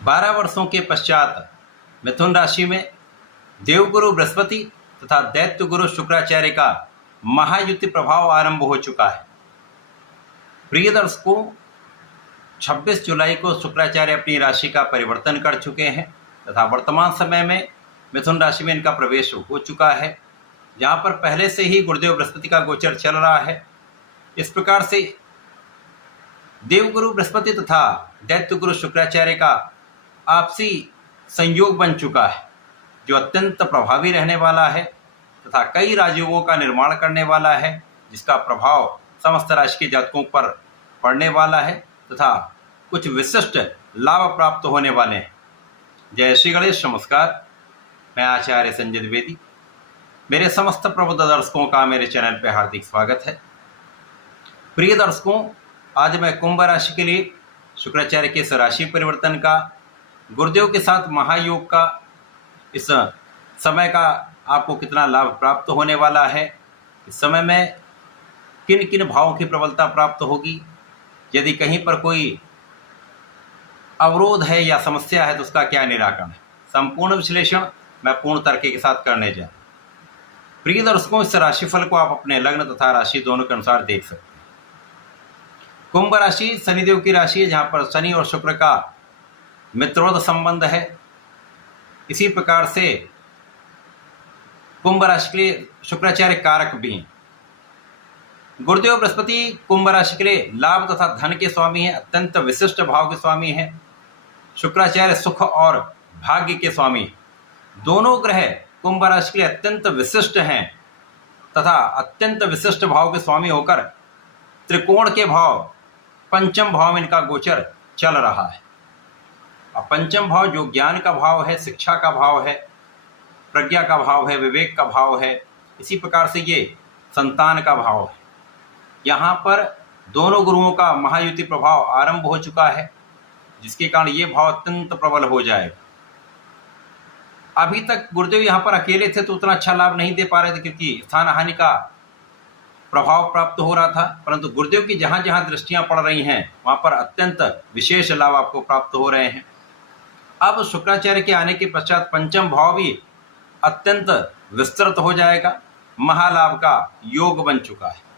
12 वर्षों के पश्चात मिथुन राशि में देवगुरु बृहस्पति तथा दैत्य गुरु शुक्राचार्य का महायुति प्रभाव आरंभ हो चुका है। प्रिय दर्शकों, 26 जुलाई को शुक्राचार्य अपनी राशि का परिवर्तन कर चुके हैं तथा वर्तमान समय में मिथुन राशि में इनका प्रवेश हो चुका है, जहां पर पहले से ही गुरुदेव बृहस्पति का गोचर चल रहा है। इस प्रकार से देवगुरु बृहस्पति तथा दैत्य गुरु शुक्राचार्य का आपसी संयोग बन चुका है, जो अत्यंत प्रभावी रहने वाला है तथा कई राजयोगों का निर्माण करने वाला है, जिसका प्रभाव समस्त राशि के जातकों पर पड़ने वाला है तथा कुछ विशिष्ट लाभ प्राप्त होने वाले हैं। जय श्री गणेश। नमस्कार, मैं आचार्य संजय द्विवेदी। मेरे समस्त प्रबुद्ध दर्शकों का मेरे चैनल पर हार्दिक स्वागत है। प्रिय दर्शकों, आज मैं कुंभ राशि के लिए शुक्राचार्य के इस राशि परिवर्तन का, गुरुदेव के साथ महायोग का, इस समय का आपको कितना लाभ प्राप्त होने वाला है, इस समय में किन किन भावों की प्रबलता प्राप्त होगी, यदि कहीं पर कोई अवरोध है या समस्या है तो उसका क्या निराकरण है, संपूर्ण विश्लेषण मैं पूर्ण तर्क के साथ करने जा। प्रिय दर्शकों, इस राशिफल को आप अपने लग्न तथा राशि दोनों के अनुसार देख सकते हैं। कुंभ राशि शनिदेव की राशि है, जहां पर शनि और शुक्र का मित्रोद संबंध है। इसी प्रकार से कुंभ राशि के लिए शुक्राचार्य कारक भी हैं। गुरुदेव बृहस्पति कुंभ राशि के लिए लाभ तथा धन के स्वामी हैं, अत्यंत विशिष्ट भाव के स्वामी हैं। शुक्राचार्य सुख और भाग्य के स्वामी हैं। दोनों ग्रह कुंभ राशि के लिए अत्यंत विशिष्ट हैं तथा अत्यंत विशिष्ट भाव के स्वामी होकर त्रिकोण के भाव पंचम भाव में इनका गोचर चल रहा है। अब पंचम भाव जो ज्ञान का भाव है, शिक्षा का भाव है, प्रज्ञा का भाव है, विवेक का भाव है, इसी प्रकार से ये संतान का भाव है। यहाँ पर दोनों गुरुओं का महायुति प्रभाव आरंभ हो चुका है, जिसके कारण ये भाव अत्यंत प्रबल हो जाएगा। अभी तक गुरुदेव यहाँ पर अकेले थे तो उतना अच्छा लाभ नहीं दे पा रहे थे, क्योंकि स्थान हानि का प्रभाव प्राप्त हो रहा था, परंतु गुरुदेव की जहाँ जहाँ दृष्टियाँ पड़ रही हैं वहाँ पर अत्यंत विशेष लाभ आपको प्राप्त हो रहे हैं। अब शुक्राचार्य के आने के पश्चात पंचम भाव भी अत्यंत विस्तृत हो जाएगा, महालाभ का योग बन चुका है।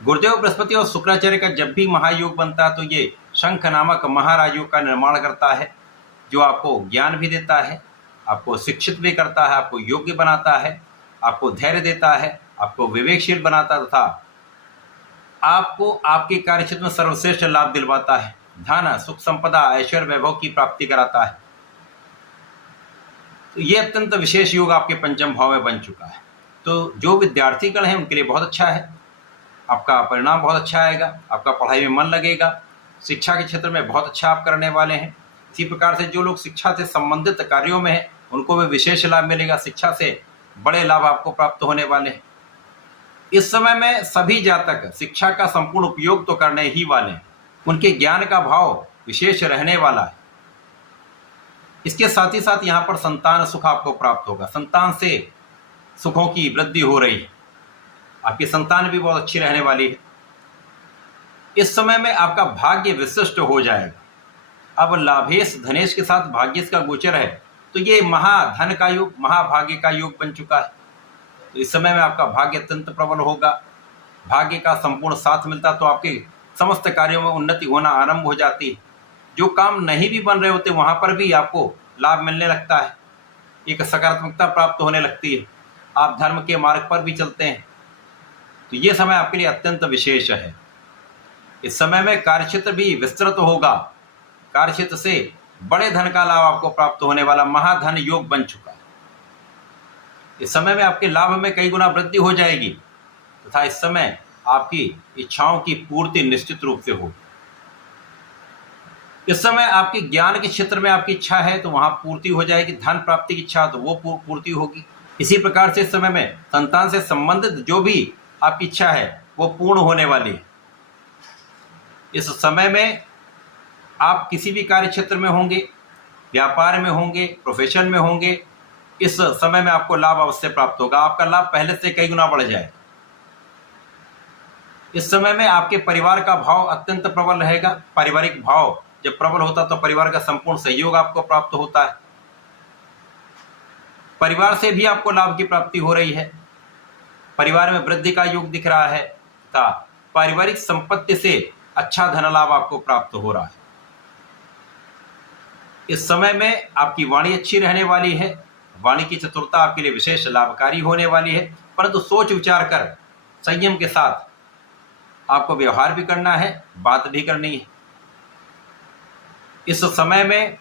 गुरुदेव बृहस्पति और शुक्राचार्य का जब भी महायोग बनता है तो ये शंख नामक महाराजयोग का निर्माण करता है, जो आपको ज्ञान भी देता है, आपको शिक्षित भी करता है, आपको योग्य बनाता है, आपको धैर्य देता है, आपको विवेकशील बनाता है तथा आपको आपके कार्यक्षेत्र में सर्वश्रेष्ठ लाभ दिलवाता है, धन सुख संपदा ऐश्वर्य वैभव की प्राप्ति कराता है। तो ये अत्यंत विशेष योग आपके पंचम भाव में बन चुका है। तो जो विद्यार्थीगण हैं उनके लिए बहुत अच्छा है, आपका परिणाम बहुत अच्छा आएगा, आपका पढ़ाई में मन लगेगा, शिक्षा के क्षेत्र में बहुत अच्छा आप करने वाले हैं। इसी प्रकार से जो लोग शिक्षा से संबंधित कार्यों में हैं उनको भी विशेष लाभ मिलेगा, शिक्षा से बड़े लाभ आपको प्राप्त होने वाले हैं। इस समय में सभी जातक शिक्षा का संपूर्ण उपयोग तो करने ही वाले हैं, उनके ज्ञान का भाव विशेष रहने वाला है। इसके साथ ही साथ यहाँ पर संतान सुख आपको प्राप्त होगा, संतान से सुखों की वृद्धि हो रही है, आपकी संतान भी बहुत अच्छी रहने वाली है। इस समय में आपका भाग्य विशिष्ट हो जाएगा। अब लाभेश धनेश के साथ भाग्येश का गोचर है, तो ये महाधन का योग, महाभाग्य का योग बन चुका है। तो इस समय में आपका भाग्य अत्यंत प्रबल होगा, भाग्य का संपूर्ण साथ मिलता तो आपके समस्त कार्यों में उन्नति होना आरंभ हो जाती है। जो काम नहीं भी बन रहे होते वहाँ पर भी आपको लाभ मिलने लगता है, एक सकारात्मकता प्राप्त होने लगती है, आप धर्म के मार्ग पर भी चलते हैं। तो ये समय आपके लिए अत्यंत विशेष है। इस समय में कार्यक्षेत्र भी विस्तृत होगा, कार्यक्षेत्र से बड़े धन का लाभ आपको प्राप्त होने वाला महाधन योग बन चुका है। इस समय में आपके लाभ में कई गुना वृद्धि हो जाएगी तथा इस समय आपकी इच्छाओं की पूर्ति निश्चित रूप से होगी। इस समय आपकी ज्ञान के क्षेत्र में आपकी इच्छा है तो वहां पूर्ति हो जाएगी, धन प्राप्ति की इच्छा तो वो पूर्ति होगी। इसी प्रकार से इस समय में संतान से संबंधित जो भी आपकी इच्छा है वो पूर्ण होने वाली है। इस समय में आप किसी भी कार्य क्षेत्र में होंगे, व्यापार में होंगे, प्रोफेशन में होंगे, इस समय में आपको लाभ अवश्य प्राप्त होगा, आपका लाभ पहले से कई गुना बढ़ जाएगा। इस समय में आपके परिवार का भाव अत्यंत प्रबल रहेगा, पारिवारिक भाव जब प्रबल होता तो परिवार का संपूर्ण सहयोग आपको प्राप्त होता है। परिवार से भी आपको लाभ की प्राप्ति हो रही है। परिवार में वृद्धि का योग दिख रहा है तथा पारिवारिक संपत्ति से अच्छा धन लाभ आपको प्राप्त हो रहा है। इस समय में आपकी वाणी अच्छी रहने वाली है। वाणी की चतुरता आपके लिए विशेष लाभकारी होने वाली है, परंतु सोच विचार कर संयम के साथ आपको व्यवहार भी करना है, बात भी करनी है। इस समय में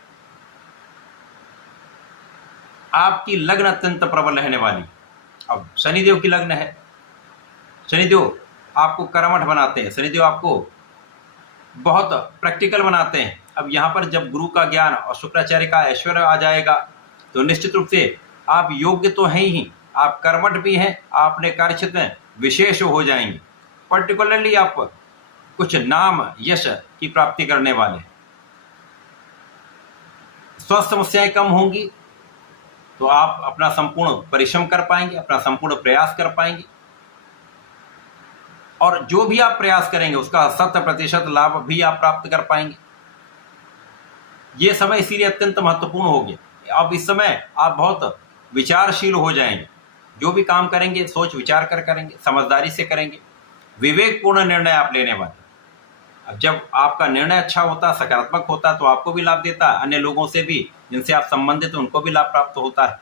आपकी लग्न अत्यंत प्रबल रहने वाली। अब शनिदेव की लग्न है। शनिदेव आपको कर्मठ बनाते हैं, शनिदेव आपको बहुत प्रैक्टिकल बनाते हैं। अब यहाँ पर जब गुरु का ज्ञान और शुक्राचार्य का ऐश्वर्य आ जाएगा तो निश्चित रूप से आप योग्य तो हैं ही, आप कर्मठ भी हैं, आप अपने कार्य क्षेत्र में विशेष हो जाएंगे। पर्टिकुलरली आप कुछ नाम यश की प्राप्ति करने वाले हैं। स्वास्थ्य समस्याएं कम होंगी तो आप अपना संपूर्ण परिश्रम कर पाएंगे, अपना संपूर्ण प्रयास कर पाएंगे, और जो भी आप प्रयास करेंगे उसका 100% लाभ भी आप प्राप्त कर पाएंगे। ये समय इसीलिए अत्यंत महत्वपूर्ण हो गया। अब इस समय आप बहुत विचारशील हो जाएंगे। जो भी काम करेंगे सोच विचार कर करेंगे, समझदारी से करेंगे, विवेकपूर्ण निर्णय आप लेने वाले। अब जब आपका निर्णय अच्छा होता, सकारात्मक होता, तो आपको भी लाभ देता है, अन्य लोगों से भी जिनसे आप संबंधित हैं उनको भी लाभ प्राप्त होता है।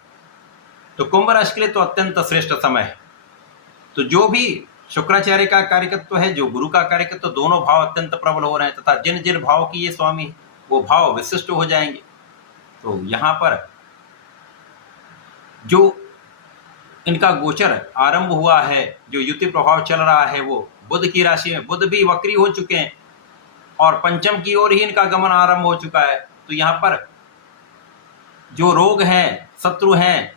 तो कुंभ राशि के लिए तो अत्यंत श्रेष्ठ समय है। तो जो भी शुक्राचार्य का कार्यकत्व है, जो गुरु का कार्यकत्व, दोनों भाव अत्यंत प्रबल हो रहे हैं तथा जिन जिन भाव की ये स्वामी है वो भाव विशिष्ट हो जाएंगे। तो यहाँ पर जो इनका गोचर आरंभ हुआ है, जो युति प्रभाव चल रहा है, वो बुध की राशि में, बुध भी वक्री हो चुके हैं और पंचम की ओर ही इनका गमन आरंभ हो चुका है। तो यहाँ पर जो रोग हैं, शत्रु हैं,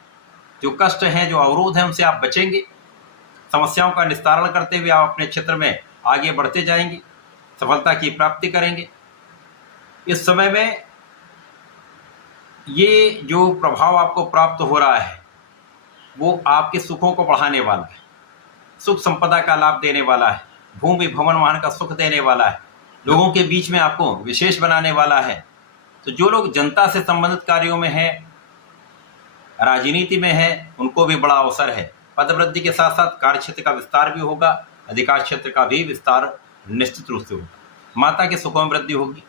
जो कष्ट हैं, जो अवरोध हैं, उनसे आप बचेंगे। समस्याओं का निस्तारण करते हुए आप अपने क्षेत्र में आगे बढ़ते जाएंगे, सफलता की प्राप्ति करेंगे। इस समय में ये जो प्रभाव आपको प्राप्त हो रहा है वो आपके सुखों को बढ़ाने वाला है, सुख संपदा का लाभ देने वाला है, भूमि भवन वाहन का सुख देने वाला है, लोगों के बीच में आपको विशेष बनाने वाला है। तो जो लोग जनता से संबंधित कार्यों में हैं, राजनीति में हैं, उनको भी बड़ा अवसर है। पदवृद्धि के साथ साथ कार्य क्षेत्र का विस्तार भी होगा, अधिकार क्षेत्र का भी विस्तार निश्चित रूप से होगा, माता के सुखों में वृद्धि होगी।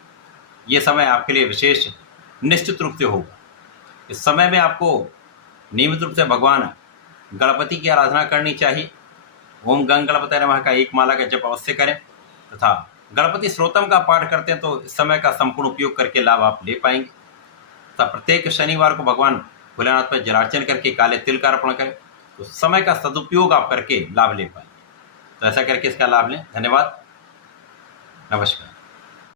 ये समय आपके लिए विशेष निश्चित रूप से होगा। इस समय में आपको नियमित रूप से भगवान गणपति की आराधना करनी चाहिए। ओम गंग गणपति नमः का एक माला का जप अवश्य करें तथा गणपति स्तोत्रम का पाठ करते हैं तो इस समय का संपूर्ण उपयोग करके लाभ आप ले पाएंगे। तथा प्रत्येक शनिवार को भगवान भोलेनाथ पर जलार्चन करके काले तिल का अर्पण करें तो समय का सदुपयोग आप करके लाभ ले पाएंगे। तो ऐसा करके इसका लाभ लें। धन्यवाद, नमस्कार।